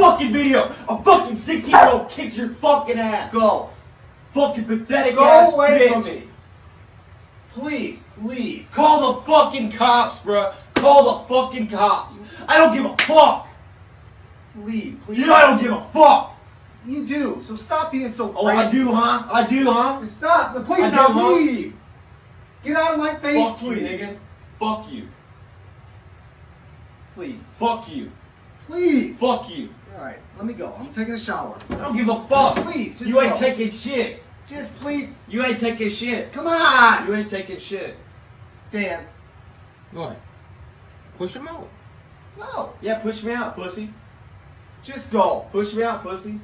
fucking video. A fucking 16-year-old kicks your fucking ass. Go. Fucking pathetic ass Go away bitch. from me. Please, leave. Call the fucking cops, bruh. Call the fucking cops. I don't give a fuck. Leave, please. You know I don't give a fuck. You do, so stop being so crazy. Oh, I do, huh? I do, huh? Stop. Please, I do, now huh? leave. Get out of my face, Fuck you, please. nigga. Fuck you. Please. Fuck you. Please. Fuck you. All right, let me go. I'm taking a shower. I don't give a fuck. Please, just You ain't go. taking shit. Just please. You ain't taking shit. Come on. You ain't taking shit. Dan. What? Push him out. No. Yeah, push me out, pussy. Just go. Push me out, pussy.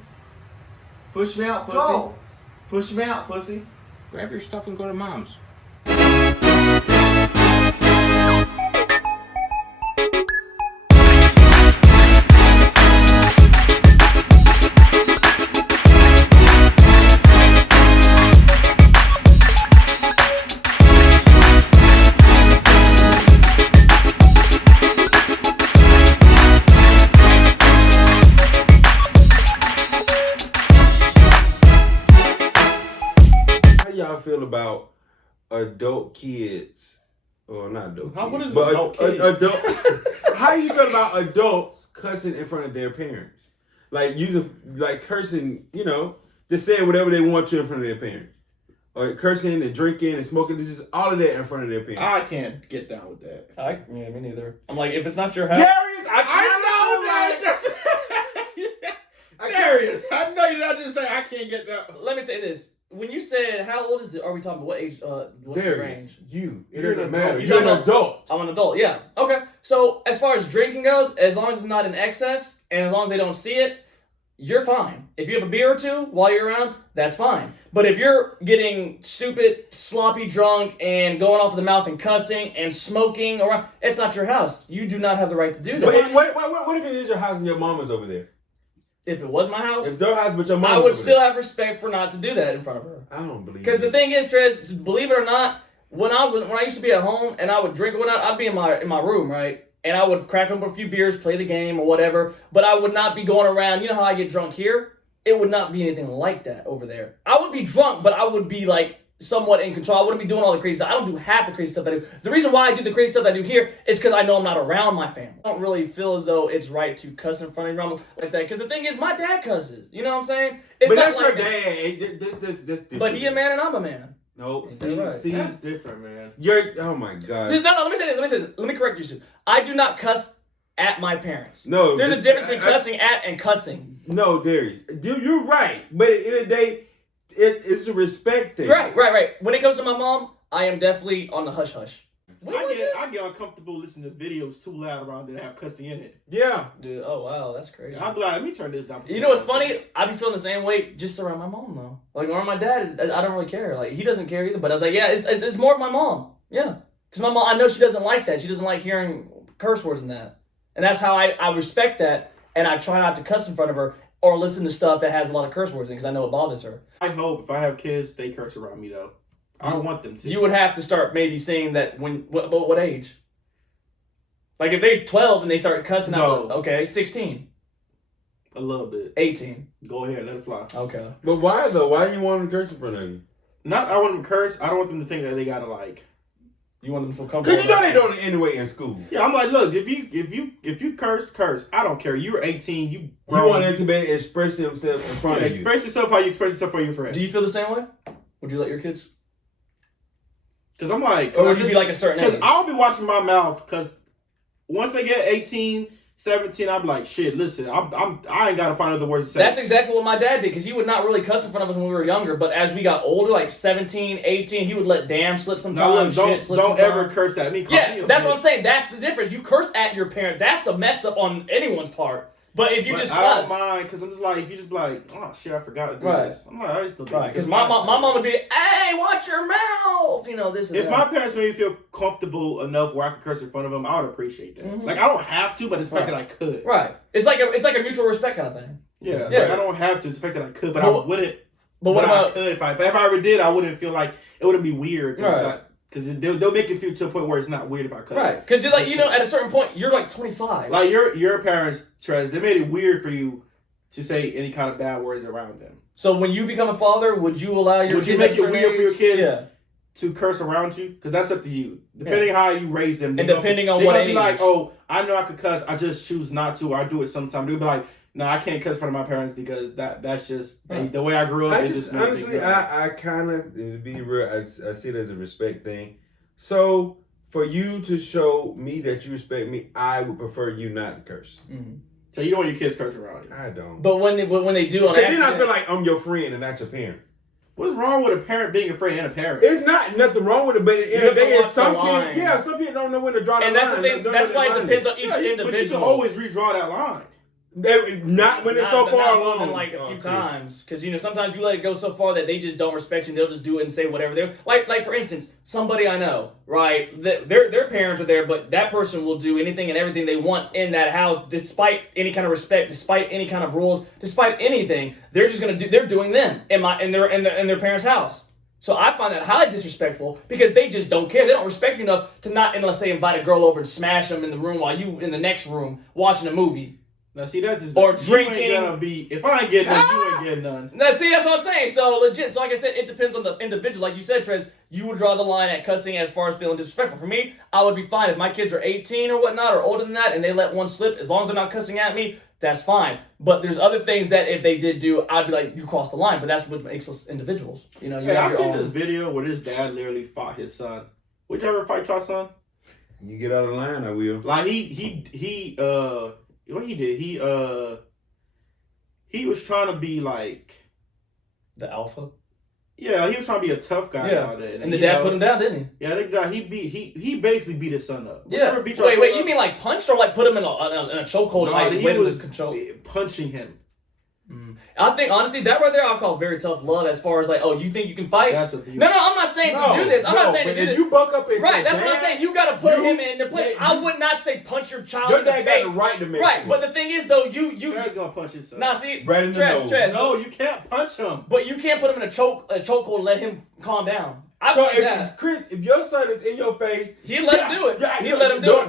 Push me out, pussy. Go. Push me out, pussy. Grab your stuff and go to mom's. Y'all feel about adult kids, or not adult kids, What is but adult kids? adult. How do you feel about adults cussing in front of their parents, like using, like cursing, just saying whatever they want to in front of their parents, or cursing and drinking and smoking, just all of that in front of their parents? I can't get down with that. Yeah, me neither. I'm like, if it's not your house. Darius, I know that. Darius, I know you're not just saying I can't get down. Let me say this. When you said, how old is it? Are we talking about what age? What's the range? It You're doesn't an matter. adult. You're an adult. I'm an adult, yeah. Okay. So as far as drinking goes, as long as it's not in excess and as long as they don't see it, you're fine. If you have a beer or two while you're around, that's fine. But if you're getting stupid, sloppy drunk and going off of the mouth and cussing and smoking around, it's not your house. You do not have the right to do that. What if it is your house and your mama's over there? If it was my house, It's their house, but your mama's I would over still there. have respect for not to do that in front of her. I don't believe. Because the thing is, Trez, believe it or not, when I used to be at home and I would drink or whatnot, I'd be in my room, right? And I would crack open a few beers, play the game or whatever, but I would not be going around. You know how I get drunk here? It would not be anything like that over there. I would be drunk, but I would be like somewhat in control. I wouldn't be doing all the crazy stuff. I don't do half the crazy stuff I do. The reason why I do the crazy stuff I do here is because I know I'm not around my family. I don't really feel as though it's right to cuss in front of them like that. Because the thing is, my dad cusses. You know what I'm saying? It's But not that's like your dad. This different. But he a man and I'm a man. No, That's right. see, That's different, man. oh my God. No, let me say this. Let me correct you two. I do not cuss at my parents. No, There's a difference between cussing at and cussing. No, Darius, you're right. But at the end of the day, it's a respect thing. Right. When it comes to my mom, I am definitely on the hush hush. I get uncomfortable listening to videos too loud around that have cussing in it. Yeah. Dude, oh wow, that's crazy. I'm glad. Let me turn this down. You know what's funny? I be feeling the same way just around my mom though. Like around my dad, I don't really care. Like he doesn't care either. But I was like, yeah, it's more of my mom. Yeah, because my mom, I know she doesn't like that. She doesn't like hearing curse words and that. And that's how I respect that. And I try not to cuss in front of her or listen to stuff that has a lot of curse words in because I know it bothers her. I hope if I have kids, they curse around me though. I want them to. You would have to start maybe saying that what age? Like if they're 12 and they start cussing out, okay, 16. A little bit. 18. Go ahead, let it fly. Okay. But why though? Why do you want them to curse in front of you? Not I want them to curse. I don't want them to think that they gotta like. You want them to feel comfortable. Because they don't anyway in school. Yeah, I'm like, look, if you curse. I don't care. You're 18. You want them to be expressing themselves in front of you. Express yourself how you express yourself for your friends. Do you feel the same way? Would you let your kids? Because I'm like, or would you be like a certain age? Because I'll be watching my mouth. Because once they get 18, 17, I'm like, shit. Listen, I ain't gotta find other words to say. That's exactly what my dad did. Because he would not really cuss in front of us when we were younger. But as we got older, like 17, 18, he would let damn slip sometimes. No, look, don't ever curse at me. Yeah, that's what I'm saying. That's the difference. You curse at your parent. That's a mess up on anyone's part. But if you just cuss, I don't mind because I'm just like, if you just be like, oh shit, I forgot to do this. I'm like, I still do right. Because my mom would be, hey, watch your mouth. You know this. If my parents made me feel comfortable enough where I could curse in front of them, I would appreciate that. Mm-hmm. Like I don't have to, but it's the fact that I could. Right. It's like a mutual respect kind of thing. Yeah. Like, I don't have to. It's the fact that I could, but I wouldn't. But what about? I could if I ever did, I wouldn't feel like it wouldn't be weird. Right. Because they'll make it feel to a point where it's not weird if I cuss. Right. Because you're like, at a certain point, you're like 25. Like your parents, Trez, they made it weird for you to say any kind of bad words around them. So when you become a father, would you allow your kids? Would you make it weird for your kids? Yeah. To curse around you? Because that's up to you. Depending on how you raise them. And depending on they're what gonna age. be like, oh, I know I could cuss. I just choose not to. Or I do it sometimes. They'll be like, no, I can't cuss in front of my parents because that's just the way I grew up. I just honestly, I kind of, to be real, I see it as a respect thing. So for you to show me that you respect me, I would prefer you not to curse. Mm-hmm. So you don't want your kids cursing around you? I don't. But when they do on then accident, I feel like I'm your friend and not your parent. What's wrong with a parent being a friend and a parent? It's not nothing wrong with it, but at the end of the day, some kids, some kids don't know when to draw the line. And that's the thing. That's why it depends on each individual. But you can always redraw that line. Not when it's so far more along. than like a few times, because sometimes you let it go so far that they just don't respect you. And they'll just do it and say whatever they like. For instance, somebody I know, right? Their parents are there, but that person will do anything and everything they want in that house, despite any kind of respect, despite any kind of rules, despite anything. They're just gonna do. They're doing them in their parents' house. So I find that highly disrespectful because they just don't care. They don't respect you enough to not, let's say, invite a girl over and smash them in the room while you in the next room watching a movie. Now, see, that's just... Or drinking. You ain't gonna be... If I ain't getting none, you ain't getting none. Now, see, that's what I'm saying. So, legit. So, like I said, it depends on the individual. Like you said, Trez, you would draw the line at cussing as far as feeling disrespectful. For me, I would be fine. If my kids are 18 or whatnot, or older than that, and they let one slip, as long as they're not cussing at me, that's fine. But there's other things that if they did do, I'd be like, you crossed the line. But that's what makes us individuals. You Hey, I've seen this video where this dad literally fought his son. Would you ever fight your son? You get out of line, I will. Like, what he did, he was trying to be like... The alpha? Yeah, he was trying to be a tough guy about it. And the dad put him down, didn't he? Yeah, he basically beat his son up. Yeah. Wait, you mean like punched or like put him in a chokehold? No, he was control? punching him. I think, honestly, that right there I'll call very tough love as far as like, oh, you think you can fight? That's abuse. No, I'm not saying to do this. I'm not saying to do this. If you buck up at right, that's what I'm saying. You got to put him in the place. I would not say punch your child in the face. Your dad got the right to make Right, but the thing is, though, Trez gonna punch his son. Nah, see, right in the nose. Trez. No, you can't punch him. But you can't put him in a chokehold and let him calm down. Chris, if your son is in your face, he'd let him do it. He'd let him do it.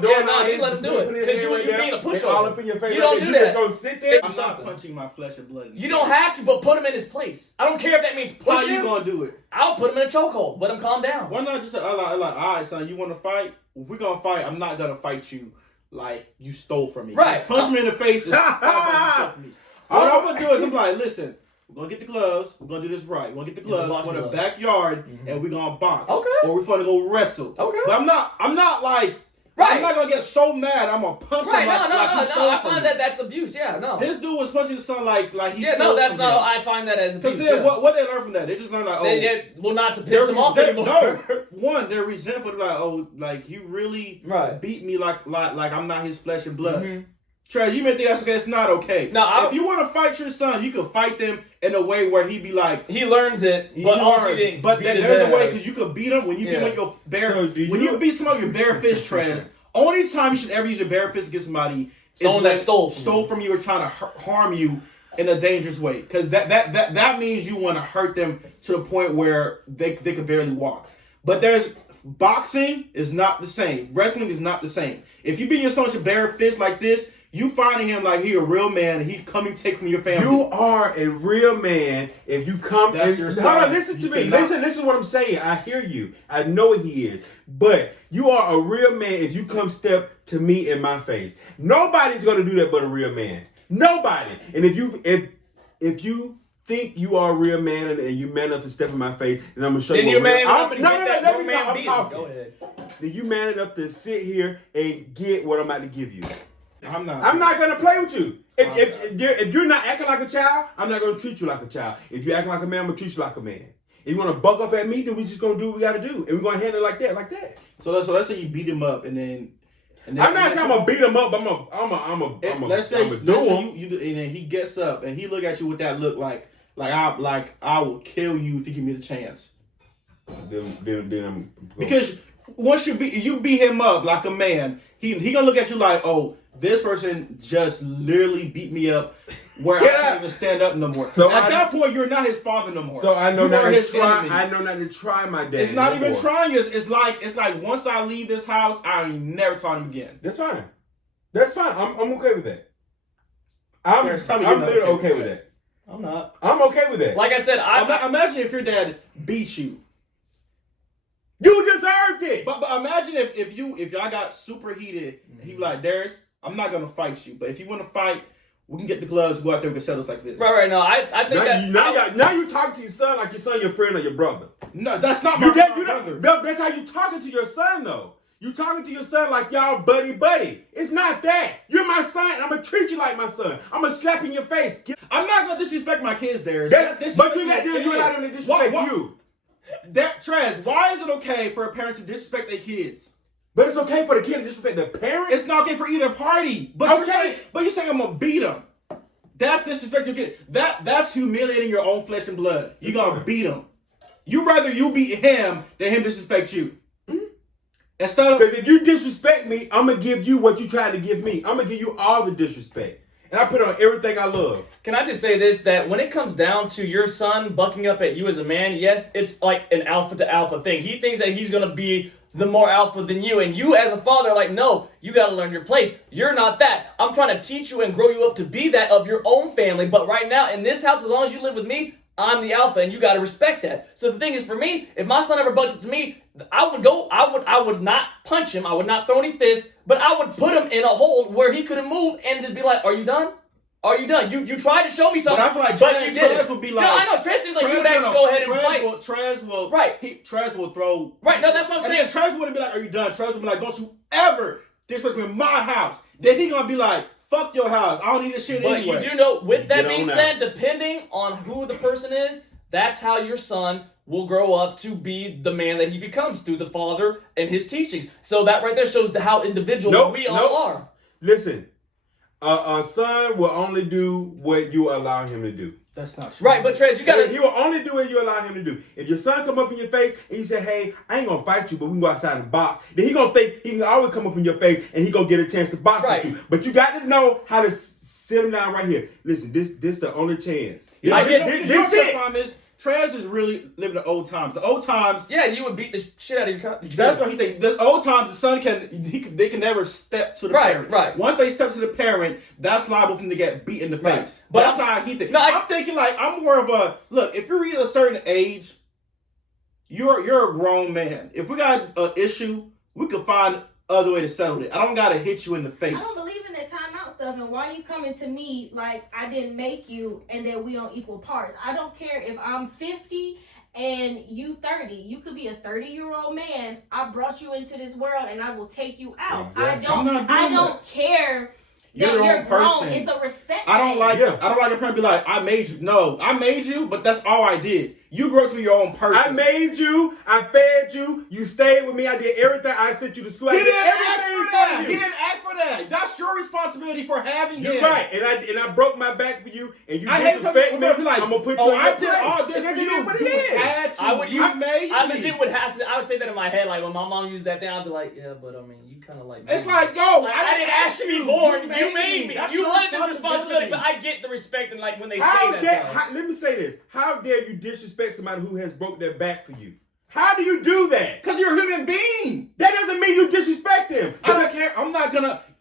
He'd let him do it. Because you being a pushover. All up in your face. You don't do you that. Just gonna sit there. I'm not punching my flesh and blood. You don't have to, but put him in his place. I don't care if that means push How him. you gonna do it? I'll put him in a chokehold. Let him calm down. Why not just say, all right, son, you want to fight? If we're gonna fight, I'm not gonna fight you like you stole from me. Right. Punch me in the face and like you stole from me. What I'm gonna do is I'm like, listen. We're gonna get the gloves. We're gonna do this right. We're gonna get the gloves. We're in the backyard and we're gonna box. Okay. Or we're gonna go wrestle. Okay. But I'm not like, right. I'm not gonna get so mad. I'm gonna punch him like he stole I from find me. that's abuse. Yeah, no. This dude was punching his son like he yeah, stole no, that's from not. him. I find that as abuse. Because then what they learn from that? They just learn like, well, not to piss him off anymore. No, one, they're resentful. They're like, like you really right. beat me like I'm not his flesh and blood. Mm-hmm. Trez, you may think that's okay. It's not okay. No, if you want to fight your son, you can fight them in a way where he be like he learns it, but also he didn't. But there's a way because you could beat him when you beat him with your bare. When you beat somebody with your bare fist, Trez. Only time you should ever use your bare fist against somebody someone that stole from you or trying to harm you in a dangerous way. Because that means you want to hurt them to the point where they could barely walk. But boxing is not the same. Wrestling is not the same. If you beat your son with your bare fist like this, you finding him like he a real man and he's coming to take from your family. You are a real man if you come. That's your son. Hold on, listen to me. Listen to what I'm saying. I hear you. I know what he is. But you are a real man if you come step to me in my face. Nobody's gonna do that but a real man. Nobody. And if you think you are a real man and you man enough to step in my face, then I'm gonna show you. Let me talk. I'm talking. Go ahead. Then you man enough to sit here and get what I'm about to give you. I'm not gonna play with you. If you're not acting like a child, I'm not gonna treat you like a child. If you're acting like a man, I'm gonna treat you like a man. If you wanna buck up at me, then we just gonna do what we gotta do, and we're gonna handle it like that. So let's say you beat him up, and then I'm not saying I'm gonna beat him up. But let's say you do, and then he gets up and he look at you with that look like I will kill you if you give me the chance. Then because once you beat him up like a man, he gonna look at you like, oh, this person just literally beat me up where I can't even stand up no more. So At that point, you're not his father no more. So I know you not are to his try. enemy. I know not to try my dad. It's not no even more. trying. It's like once I leave this house, I ain't never taught him again. That's fine. That's fine. I'm okay with that. I'm Tell me you're not literally okay with that. I'm not. I'm okay with that. Like I said, Imagine if your dad beat you. You deserved it. But imagine if y'all got super heated and he be like, Darius, I'm not gonna fight you, but if you want to fight, we can get the gloves, go out there, we can settle this like this. right. No, I think Now you talking to your son like your son, your friend, or your brother. No, that's not my brother. That's how you talking to your son though. You talking to your son like y'all buddy. It's not that. You're my son, and I'm gonna treat you like my son. I'm gonna slap in your face. I'm not gonna disrespect my kids, Darius. But you allow them to disrespect you. Trez, why is it okay for a parent to disrespect their kids? But it's okay for the kid to disrespect the parents. It's not okay for either party. But you're saying I'm gonna beat them. That's disrespecting your kid. That's humiliating your own flesh and blood. You gonna beat him. You rather you beat him than him disrespect you. Instead of, because if you disrespect me, I'm gonna give you what you tried to give me. I'm gonna give you all the disrespect, and I put it on everything I love. Can I just say this, that when it comes down to your son bucking up at you as a man, yes, it's like an alpha to alpha thing. He thinks that he's going to be the more alpha than you, and you as a father are like, no, you got to learn your place. You're not that. I'm trying to teach you and grow you up to be that of your own family, but right now, in this house, as long as you live with me, I'm the alpha, and you got to respect that. So the thing is, for me, if my son ever bucked up to me, I would not punch him, I would not throw any fists, but I would put him in a hold where he couldn't move and just be like, are you done? Are you done? You tried to show me something, but I feel like you didn't. Trez would be like... No, I know. Trez seems like he would actually go ahead and fight. Trez will throw... Right, no, that's what I'm saying. And then Trez wouldn't be like, are you done? Trez would be like, don't you ever disrespect me in my house. Then he gonna be like, fuck your house. I don't need this shit anyway. But you do know, with that being said, depending on who the person is, that's how your son will grow up to be the man that he becomes through the father and his teachings. So that right there shows how individual we all are. Listen, a son will only do what you allow him to do. That's not true. Right, but Trez, you gotta... He will only do what you allow him to do. If your son come up in your face and you say, hey, I ain't gonna fight you, but we can go outside and box, then he gonna think he can always come up in your face and he gonna get a chance to box with you. But you got to know how to sit him down right here. Listen, this the only chance. This it. Trez is really living the old times. The old times. Yeah, you would beat the shit out of your That's what he thinks. The old times, the son they can never step to the parent. Right. Once they step to the parent, that's liable for them to get beat in the face. But that's how he thinks. I'm thinking like I'm more of a look. If you reach a certain age, you're a grown man. If we got an issue, we could find other way to settle it. I don't gotta hit you in the face. I don't believe in that timeout stuff. And why you coming to me like I didn't make you and that we on equal parts? I don't care if I'm 50 and you 30. You could be a 30-year-old man. I brought you into this world and I will take you out. Exactly. I don't care that you're grown. It's a respect thing. I don't like a parent be like, I made you. No, I made you, but that's all I did. You grew up to be your own person. I made you. I fed you. You stayed with me. I did everything. I sent you to school. He didn't ask for that. That's your responsibility for having him. You're right. And I broke my back for you. And you disrespect me. Like, I'm gonna put you. I did all this for you. What it is. I legit would have to. I would say that in my head. Like when my mom used that thing, I'd be like, yeah, but I mean, you kind of like. It's like, yo, I didn't ask you to be born. You made me. You wanted this responsibility, but I get the respect and like when they say that. Let me say this. How dare you disrespect somebody who has broke their back for you? How do you do that? Because you're a human being. That doesn't mean you disrespect him. I don't care.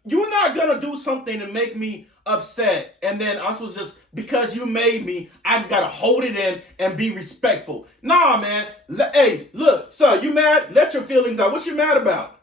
You're not gonna do something to make me upset, and then I'm supposed to just because you made me, I just gotta hold it in and be respectful. Nah, man. Hey, look, son, you mad? Let your feelings out. What you mad about?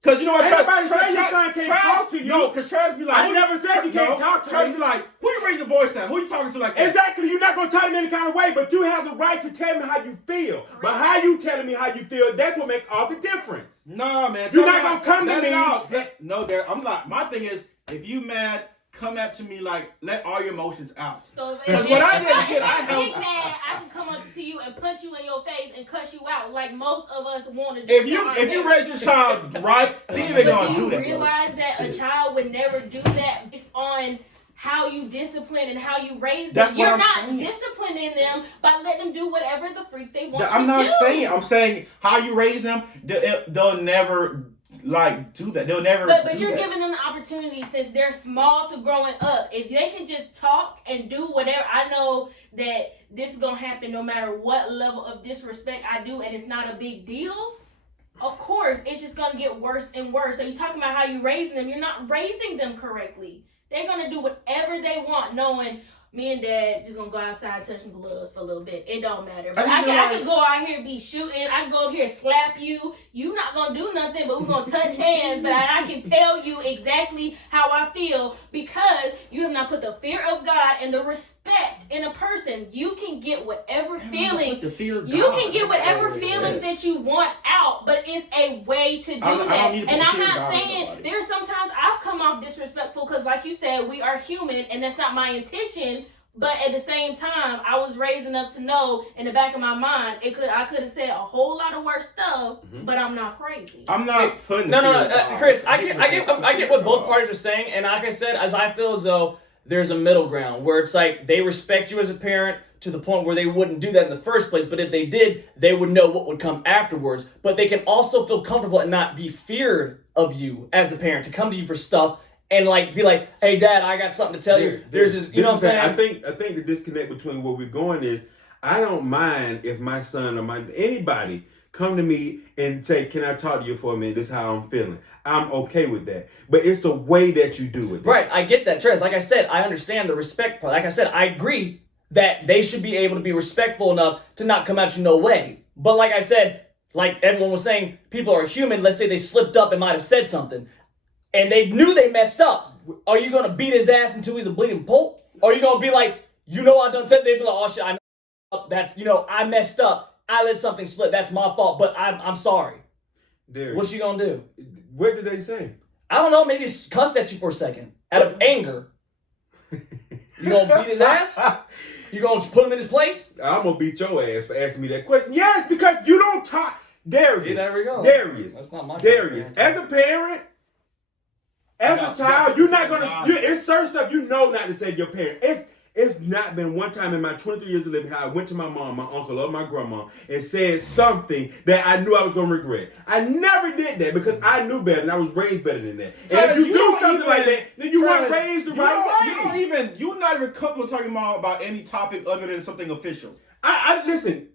Because you know what? Everybody say your son can't talk to you. No, because Trez be like, I never said you can't talk to me. Trez be like, who you raise your voice at? Who you talking to like that? Exactly. You're not going to tell me any kind of way, but you have the right to tell me how you feel. But how you telling me how you feel, that's what makes all the difference. Nah, man. You're not going to come to me. No, I'm not. My thing is, if you mad, come up to me like, let all your emotions out. Because what I did, I can come up to you and punch you in your face and cuss you out like most of us want to do. If you raise your child right, then they're gonna do that. Do you realize that a child would never do that based on how you discipline and how you raise them? You're not disciplining them by letting them do whatever the freak they want to do. I'm saying how you raise them. They'll never like do that. They'll never. But do you're that. giving them the opportunity since they're small to growing up. If they can just talk and do whatever, I know that this is gonna happen no matter what level of disrespect I do, and it's not a big deal. Of course, it's just gonna get worse and worse. So you're talking about how you raising them. You're not raising them correctly. They're gonna do whatever they want, knowing me and dad just gonna go outside touching gloves for a little bit. It don't matter. But I can go out here and be shooting. I can go up here and slap you. You not gonna do nothing, but we're gonna touch hands. But I can tell you exactly how I feel because you have not put the fear of God and the respect in a person. You can get whatever feelings. You can get whatever feelings that you want out, but it's a way to do that. And I'm not saying there's sometimes I've come off disrespectful because, like you said, we are human, and that's not my intention. But at the same time, I was raised enough to know in the back of my mind, I could have said a whole lot of worse stuff, but I'm not crazy. I'm not putting. No, Chris. I get what both parties are saying, and like I said, as I feel as though there's a middle ground where it's like they respect you as a parent to the point where they wouldn't do that in the first place. But if they did, they would know what would come afterwards. But they can also feel comfortable and not be feared of you as a parent to come to you for stuff. And like be like, hey dad, I got something to tell you. There's this, you know what I'm saying? I think the disconnect between where we're going is I don't mind if my son or anybody come to me and say, can I talk to you for a minute? This is how I'm feeling. I'm okay with that. But it's the way that you do it. Right, I get that, Trez. Like I said, I understand the respect part. Like I said, I agree that they should be able to be respectful enough to not come at you no way. But like I said, like everyone was saying, people are human. Let's say they slipped up and might have said something. And they knew they messed up. Are you gonna beat his ass until he's a bleeding pulp? Or are you gonna be like, I done said, they'd be like, oh shit, I messed up. That's, I messed up. I let something slip. That's my fault. But I'm sorry. Darius, What you gonna do? What did they say? I don't know. Maybe cussed at you for a second out of anger. You gonna beat his ass? You gonna put him in his place? I'm gonna beat your ass for asking me that question. Yes, because you don't talk. Darius. Yeah, there we go. Darius. That's not my Darius. As a parent. As a child, you're not gonna. It's certain stuff you know not to say to your parent. It's not been one time in my 23 years of living how I went to my mom, my uncle, or my grandma and said something that I knew I was gonna regret. I never did that because I knew better and I was raised better than that. And if you do something like that, then you weren't raised the right way. You're not even comfortable talking about any topic other than something official. I listen.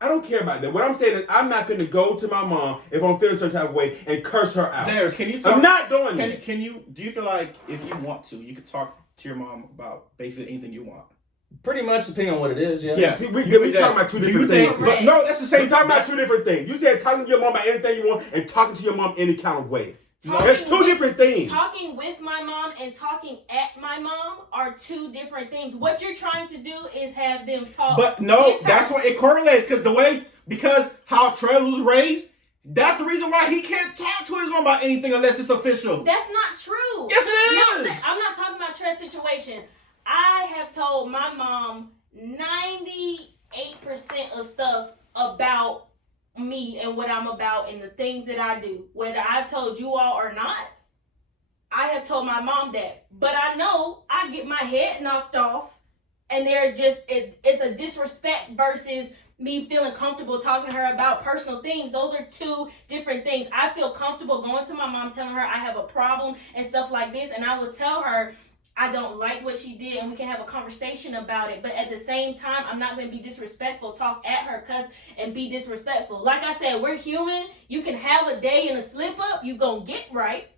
I don't care about that. What I'm saying is I'm not going to go to my mom if I'm feeling some type of way and curse her out. Darius, can you talk? I'm not doing that. Do you feel like if you want to, you could talk to your mom about basically anything you want? Pretty much depending on what it is, yeah. Yeah, see, we're talking about two different things. But no, that's the same. We're talking about two different things. You said talking to your mom about anything you want and talking to your mom any kind of way. That's two different things. Talking with my mom and talking at my mom are two different things. What you're trying to do is have them talk. But no, that's what it correlates because how Trez was raised, that's the reason why he can't talk to his mom about anything unless it's official. That's not true. Yes, it is. No, I'm not talking about Trez's situation. I have told my mom 98% of stuff about me and what I'm about and the things that I do. Whether I've told you all or not, I have told my mom that. But I know I get my head knocked off and it's a disrespect versus me feeling comfortable talking to her about personal things. Those are two different things. I feel comfortable going to my mom, telling her I have a problem and stuff like this, and I would tell her I don't like what she did and we can have a conversation about it. But at the same time, I'm not going to be disrespectful, talk at her, cuss, and be disrespectful. Like I said, we're human. You can have a day and a slip up. You going to get right.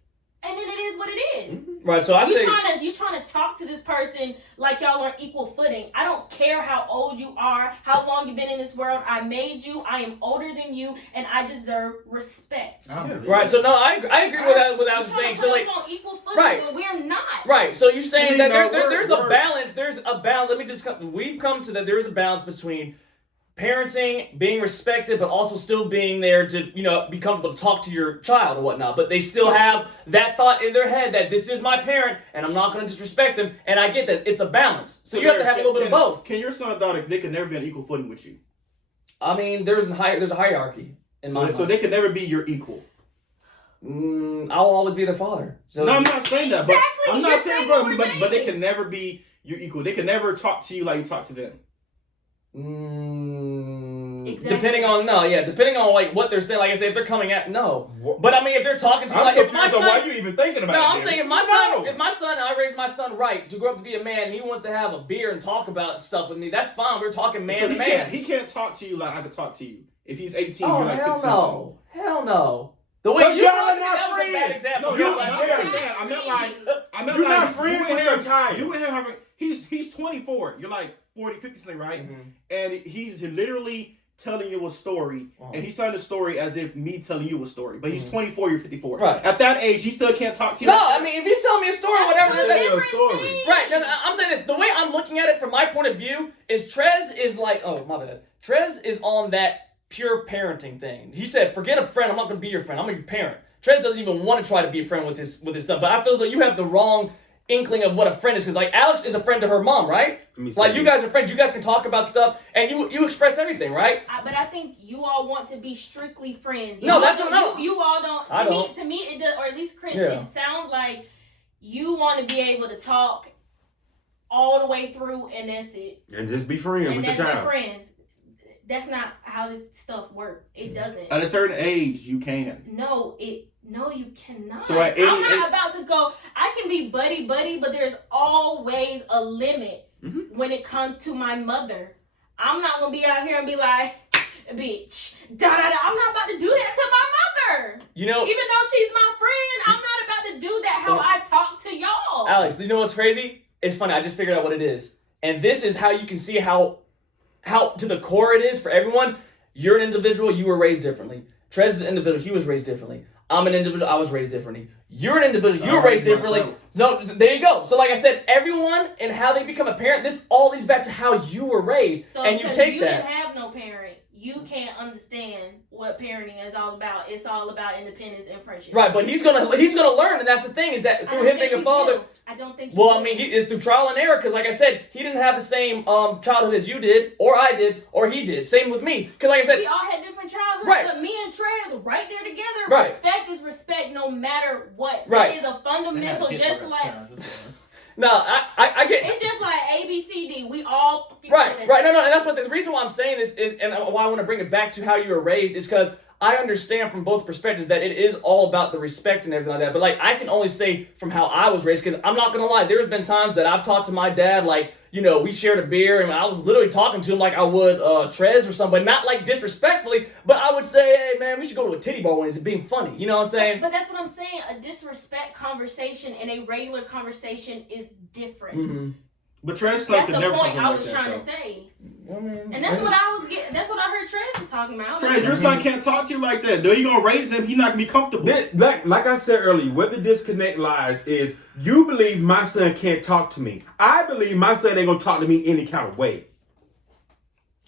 And then it is what it is. Right, so you're trying to talk to this person like y'all are on equal footing. I don't care how old you are, how long you've been in this world. I made you. I am older than you, and I deserve respect. Right, so no, I agree with what I was saying. So like, on equal footing when we're not. Right, so you're saying that there's a balance. There's a balance. We've come to that. There is a balance between parenting, being respected, but also still being there to, be comfortable to talk to your child or whatnot. But they still have that thought in their head that this is my parent and I'm not going to disrespect them. And I get that. It's a balance. So you have to have a little bit of both. Can your son and daughter, they can never be on equal footing with you? I mean, there's a hierarchy in my mind. So they can never be your equal? I'll always be their father. So no, I'm not saying that. But I'm not saying brother, but they saying. can never be your equal. They can never talk to you like you talk to them. Exactly. Depending on like what they're saying. Like I say, if they're coming at but I mean, if they're talking to you, I'm like if my confused on son, why you even thinking about no, it. I'm saying Darius. if my son, I raised my son right to grow up to be a man, and he wants to have a beer and talk about stuff with me. That's fine. We're talking man So to he man. can't, he can't talk to you like I could talk to you. If he's 18, Oh you're like 15. hell no. The way Cause you y'all talk are to me, not that was a bad friends. example. No, You you're was like, not. okay. I'm not You're like not friends with your child. You and him having. He's 24. You're like 40, 50 something, right? Mhm. And he's literally telling you a story, and he's telling the story as if me telling you a story. But he's 24, you're 54. Right. At that age, he still can't talk to you. No, I mean, if he's telling me a story or whatever, Tell you a story. right, no, I'm saying this. The way I'm looking at it from my point of view is Trez is like, oh, my bad. Trez is on that pure parenting thing. He said, forget a friend, I'm not going to be your friend, I'm going to be your parent. Trez doesn't even want to try to be a friend with his stuff, but I feel as though you have the wrong inkling of what a friend is, because like Alex is a friend to her mom, right? Like you guys are friends, you guys can talk about stuff, and you express everything, right? But I think you all want to be strictly friends. No, that's what no. You all don't. I don't. To me, it does, or at least Chris, Yeah. it sounds like you want to be able to talk all the way through, and that's it. And just be friends And with your that's child. be friends. That's not how this stuff works. It doesn't. At a certain age, you can. No, you cannot. So at any I'm not age- about to go. I can be buddy, but there's always a limit when it comes to my mother. I'm not gonna be out here and be like, bitch, da da da. I'm not about to do that to my mother. You know, Even though she's my friend, I'm not about to do that how I talk to y'all. Alex, you know what's crazy? It's funny, I just figured out what it is. And this is how you can see how to the core it is for everyone. You're an individual, you were raised differently. Trez is an individual, he was raised differently. I'm an individual, I was raised differently. You're an individual, you were raised differently. No, there you go. So like I said, everyone and how they become a parent, this all leads back to how you were raised. So and you because take you that. didn't have no parent, you can't understand what parenting is all about. It's all about independence and friendship. Right, but he's gonna learn, and that's the thing, is that through him being a father. I don't think. Well, I mean, it's through trial and error, because like I said, he didn't have the same childhood as you did, or I did, or he did. Same with me, because like I said, we all had different childhoods, right. But me and Trez right there together. Right. Respect is respect, no matter what. Right. It is a fundamental, just like no, I get. it's just like A, B, C, D. We all Right. No, and that's what the reason why I'm saying this is, and why I want to bring it back to how you were raised, is because I understand from both perspectives that it is all about the respect and everything like that. But like, I can only say from how I was raised, because I'm not gonna lie, there's been times that I've talked to my dad, like, you know, we shared a beer, and I was literally talking to him like I would Trez or somebody, not like disrespectfully, but I would say, hey man, we should go to a titty bar when it's being funny. You know what I'm saying? But that's what I'm saying. A disrespect conversation and a regular conversation is different. Mm-hmm. But Trez That's could the never point talk I like was that, trying though. to say. And that's what I was getting. That's what I heard Trez was talking about. Trez, your son can't talk to you like that. Though you're gonna raise him, he's not gonna be comfortable. Like I said earlier, where the disconnect lies is you believe my son can't talk to me. I believe my son ain't gonna talk to me any kind of way.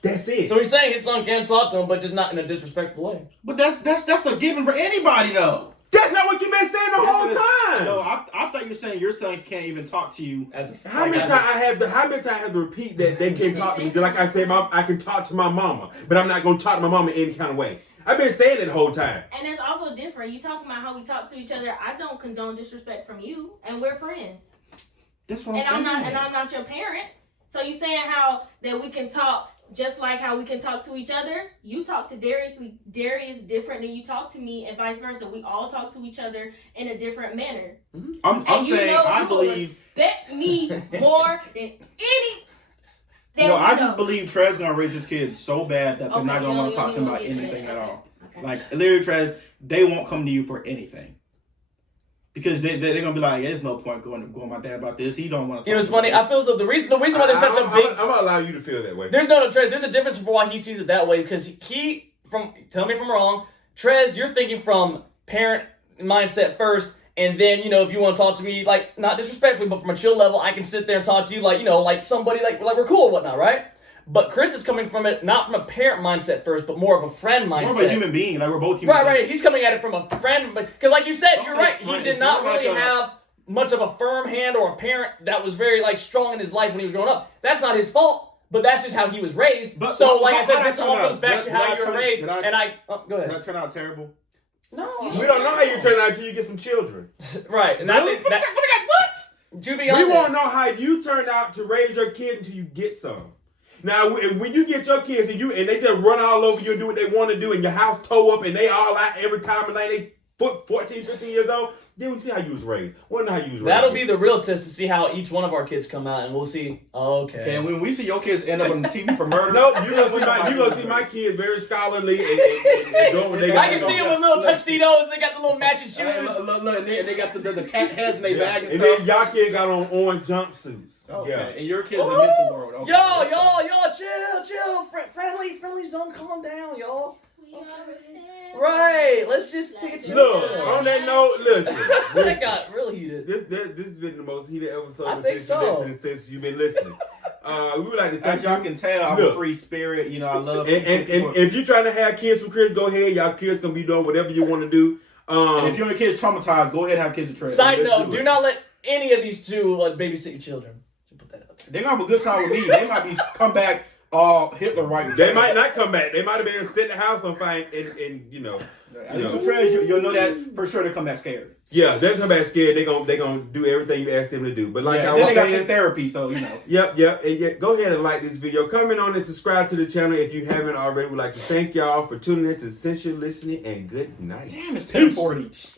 That's it. So he's saying his son can talk to him, but just not in a disrespectful way. But that's a given for anybody though. That's not what you've been saying the whole time. No, I thought you were saying your son can't even talk to you. How many times I have to repeat that they can't talk to me? Just like I said, I can talk to my mama, but I'm not gonna talk to my mama any kind of way. I've been saying it the whole time. And it's also different. You talking about how we talk to each other. I don't condone disrespect from you, and we're friends. That's what I'm saying. I'm not your parent. So you saying how that we can talk just like how we can talk to each other? You talk to Darius different than you talk to me, and vice versa. We all talk to each other in a different manner. I'm saying I believe respect me more than any. I just believe Trez gonna raise his kids so bad that they're not gonna want to talk to him about you don't anything get at that. all. Okay. Like literally, Trez, they won't come to you for anything. Because they're gonna be like, there's no point going to my dad about this. He don't want to. You know, it's funny. I feel as though the reason why there's such a big. I'm gonna allow you to feel that way. There's no Trez. There's a difference for why he sees it that way, because tell me if I'm wrong, Trez, you're thinking from parent mindset first, and then, you know, if you want to talk to me, like, not disrespectfully, but from a chill level, I can sit there and talk to you like, you know, like somebody, like we're cool or whatnot, right? But Chris is coming from it, not from a parent mindset first, but more of a friend mindset. More of a human being. Like, we're both human beings. Right. He's coming at it from a friend, because like you said, Don't you're say right. He friend. did It's not more really like a- have much of a firm hand or a parent that was very, like, strong in his life when he was growing up. That's not his fault, but that's just how he was raised. But- so, but like I how said, did this I all turn out? goes back to Did how I you were turn- raised. did I- And go Did ahead. that turn out terrible? No. We don't know how you turn out until you get some children. Right. And I think that, to be We honest, won't know how you turn out to raise your kid until you get some. Now, when you get your kids and they just run all over you and do what they want to do, and your house tow up and they all out every time of night, they 14, 15 years old, then we see how you was raised. We'll know how you was raised. That'll be the real test to see how each one of our kids come out, and we'll see. Okay. And when we see your kids end up on the TV for murder, No, you gonna see my kids very scholarly and doing what they got. I can see them with little tuxedos, and they got the little matching shoes. Look, and they got the cat heads in their bag and And stuff. then y'all kids got on orange jumpsuits. Okay. Yeah. And your kids in the mental world. Okay. Y'all, chill. Friendly zone, calm down, y'all. Right, let's just take a chill. Look, on that note, listen. That got real heated. This has been the most heated episode I think so. since you've been listening. We would like to thank As y'all can tell, I'm a free spirit. You know, I love. And if you're trying to have kids from Chris, go ahead. Y'all kids gonna be doing whatever you want to do. And if your kids traumatized, go ahead and have kids with Trez. Side note: do not let any of these two babysit your children. Just put that out there. They're gonna have a good time with me. They might be come back Hitler right. They might not come back. They might have been setting the house on fire and you know. At least with Trez, you'll know that for sure. They come back scared. Yeah, they'll come back scared. They gonna do everything you ask them to do. But like I then was they got saying, some therapy, so you know. Yep. And yeah, go ahead and like this video. Comment on and subscribe to the channel if you haven't already. We'd like to thank y'all for tuning in to Essential Listening and good night. Damn, it's 10:40.